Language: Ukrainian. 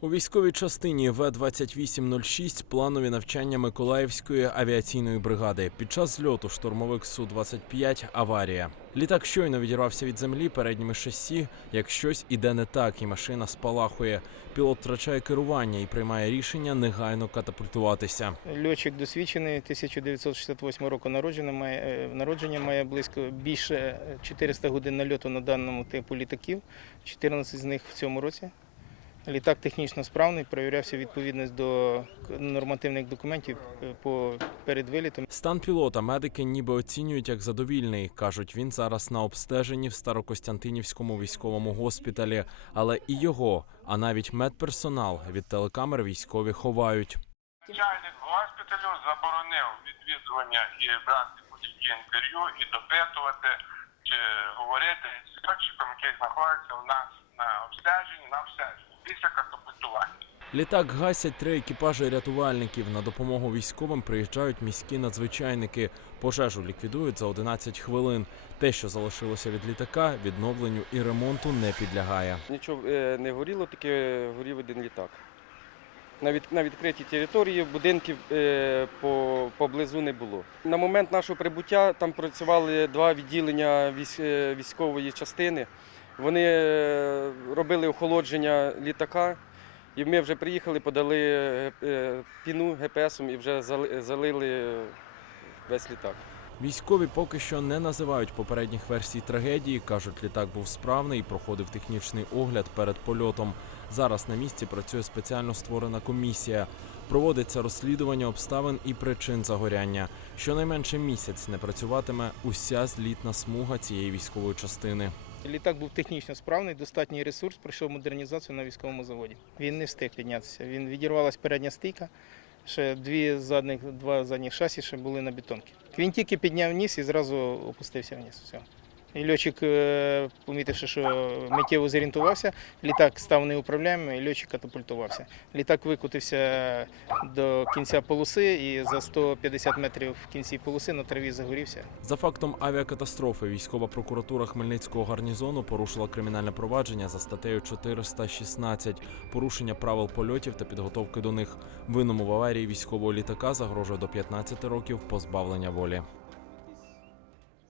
У військовій частині В-2806 планові навчання Миколаївської авіаційної бригади. Під час зльоту штурмовик Су-25 аварія. Літак щойно відірвався від землі передніми шасі, як щось іде не так, і машина спалахує. Пілот втрачає керування і приймає рішення негайно катапультуватися. Льотчик досвідчений, 1968 року народження, має, е, народження має близько більше 400 годин нальоту на даному типу літаків, 14 з них в цьому році. Літак технічно справний, перевірявся відповідність до нормативних документів е, по перед вилітом. Стан пілота медики ніби оцінюють як задовільний. кажуть, він зараз на обстеженні в Старокостянтинівському військовому госпіталі, але і його, а навіть медперсонал від телекамер військові ховають. Начальник госпіталю заборонив відвідування і брати будь-які інтерв'ю і допитувати чи говорити з льотчиком, який знаходиться у нас на обстеженні, на обстеженні після катапультування. Літак гасять три екіпажі рятувальників. На допомогу військовим приїжджають міські надзвичайники. Пожежу ліквідують за 11 хвилин. Те, що залишилося від літака, відновленню і ремонту не підлягає. Нічого е, не горіло, тільки горів один літак. На, від, на відкритій території будинків е, по, поблизу не було. На момент нашого прибуття там працювали два відділення військ, е, військової частини. Вони е, робили охолодження літака, і ми вже приїхали, подали е, е, піну ГПСом і вже зали- залили весь літак. Військові поки що не називають попередніх версій трагедії. кажуть, літак був справний і проходив технічний огляд перед польотом. Зараз на місці працює спеціально створена комісія. Проводиться розслідування обставин і причин загоряння. Щонайменше місяць не працюватиме уся злітна смуга цієї військової частини. Літак був технічно справний, достатній ресурс, пройшов модернізацію на військовому заводі. Він не встиг піднятися. Він відірвалась передня стійка. Ще дві задніх, два задніх шасі ще були на бетонці. Він тільки підняв ніс і зразу опустився вниз. Все. І льотчик, е, помітивши, що миттєво зорієнтувався, літак став неуправляємим, і льотчик катапультувався. Літак викотився до кінця полоси і за 150 метрів в кінці полоси на траві загорівся. За фактом авіакатастрофи військова прокуратура Хмельницького гарнізону порушила кримінальне провадження за статтею 416 порушення правил польотів та підготовки до них. Винному в аварії військового літака загрожує до 15 років позбавлення волі.